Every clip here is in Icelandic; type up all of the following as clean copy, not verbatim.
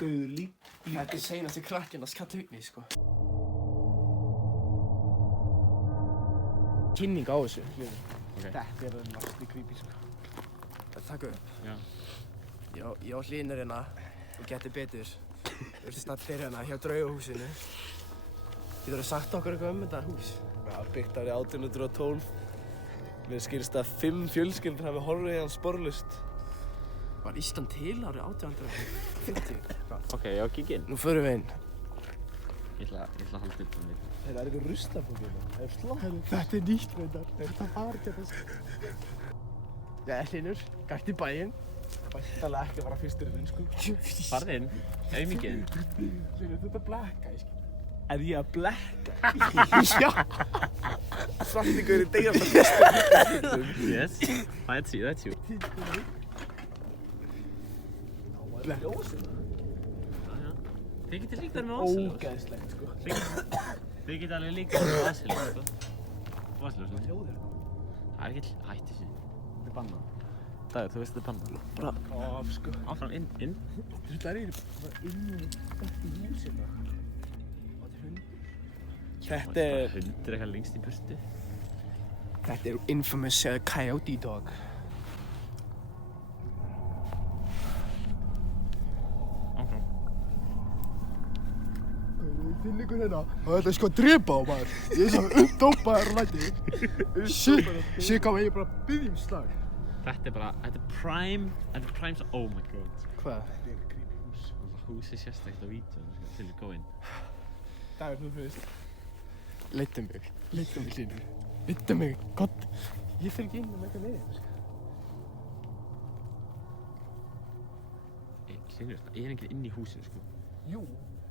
dauður lík. Þetta er seinasti krakkinn að skalla upp mig, sko. Kynning á þessu. Þetta er næstu creepy, sko. Takk upp. Já. Ég á Hlynur hérna og Gettu betur. Við erum staddir hérna hjá Draugahúsinu. Geturðu sagt okkur eitthvað þetta hús? Já, byggt árið 1812. Mér skilst að 5 fjölskyldur hafi horfið í hann sporlaust. Var Ísland til árið 1850? Ok, já, kík inn. Nú förum við inn. Ég ætla að halda upp um þig. Það er eitthvað ruslapók hérna. Það er slá. Þetta er nýtt reyndar. Það var ekki að það. Já, Hlynur, gætt í bæinn. Væntanlega ekki að fara fyrstur inn, sko. Farðu inn, auðmikið inn. Hlynur, þú ert að blekka, ég skil. Er ég að blekka? Já! Svartingur í degja frá fyrstur. Yes, that's you. Þið getið líka með vasaljós. Ógeðslegt, sko. Þið getið alveg líka með vasaljós, sko. Vasaljós, sko. Það er ekki hætti sig. Þetta er bannað. Dagur, þú veist þetta er bannað. Bara, Sko. Áfram, inn. Þetta er bara inn í húsinu. Þetta er... Hundur eitthvað lengst í burtu. þetta er infamous coyote dog. Áfram. Finn ykkur hérna. Það ætla sko að drepa á maður. Ég er svo uppdópaður læti. Sér hvað ég bara að biðja slag. Þetta er prime, oh my god. Hvað? Þetta er creepy hús. Húsið sérstækt á vídeónu, sko, til við go in. Dagur, þú fyrst. Leiddu mig Hlynur. Leiddu mig, gott. Ég fer ekki inn og mæta með þér. Hlynur, það er enginn inn í húsinu, sko. Jú,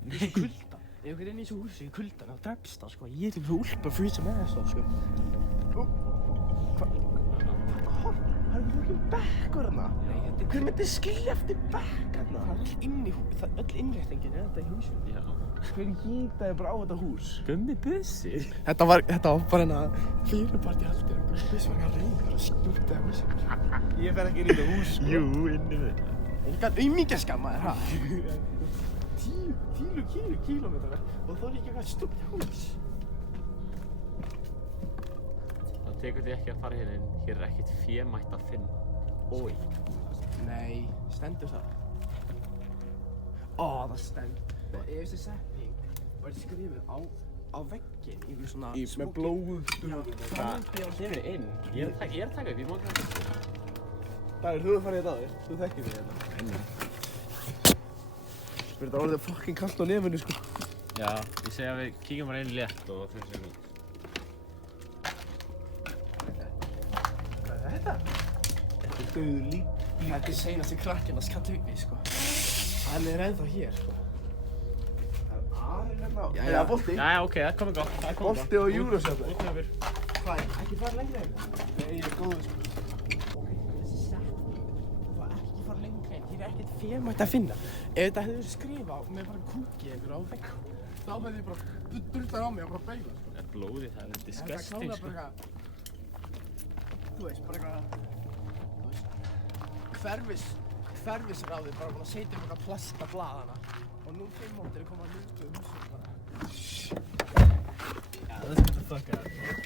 í þessu kulda. Ef ykkur er inn í þessu húsi í kuldan, þá drefst það, sko. Ég er til úlp að frysa með þess þá, sko. Hvað? Það er fokkin bekkur hérna. Nei, hver myndi skilja eftir bekk hérna? Það er öll innréttingin er þetta í húsinu. Já. Hver hýtaði bara á þetta hús? Gummi bussi. Þetta var bara hérna fyrirpart í haldir. Þessi var ekki að reyna að skjúta það húsinu. Ég fer ekki inn í þetta hús, sko. Jú, inni við. Engan auðmíkjaskammaður, ha? 10 kílómetrar og þá er ekki eitthvað stúpt hús. Það tekur þig ekki að fara hérna inn. Hér er ekkert fémætt að finna. Ói. Nei, stendur það? Ó, það stendur. Og ef þessi setning var skrifuð á vegginn í einhverju svona... Með blóð. Það kemur inn. Ég er að taka upp, ég má ekki að Dagur, þú hefur farið þetta áður. Þú þekkir mig hérna. Mér er þetta orðið fucking kallt á nefinu, sko. Já, ég segi að við kíkjum bara inn létt og þau séum út. Hvað er þetta? Þetta er dauður lík. Þetta er seinasti krakkinn að skalla upp mig, sko. Hann er ennþá hér, sko. Það er Arinn hérna. Jæja, bolti. Já, ok, það er komið gott. Bolti og Eurosöfn. Út með mér. Hvað, ekki fara lengra inn? Nei, ég er góður, sko. Þessi setning var ekki fara lengra inn. Hér er ekkert fémætt að finna. Ef þetta hefði verið skrifað með bara kúki einhver á vegg, þá hefði ég bara dultar á mig og bara beila, sko. Það er blóðið, það er disgusting, sko. Bara eitthvað, þú veist, bara eitthvað, hverfisráðið bara búin að setja um eitthvað plast að blaðana og nú 5 mótir er komað að hlustu húsum bara. Yeah, let's get the fuck out of here.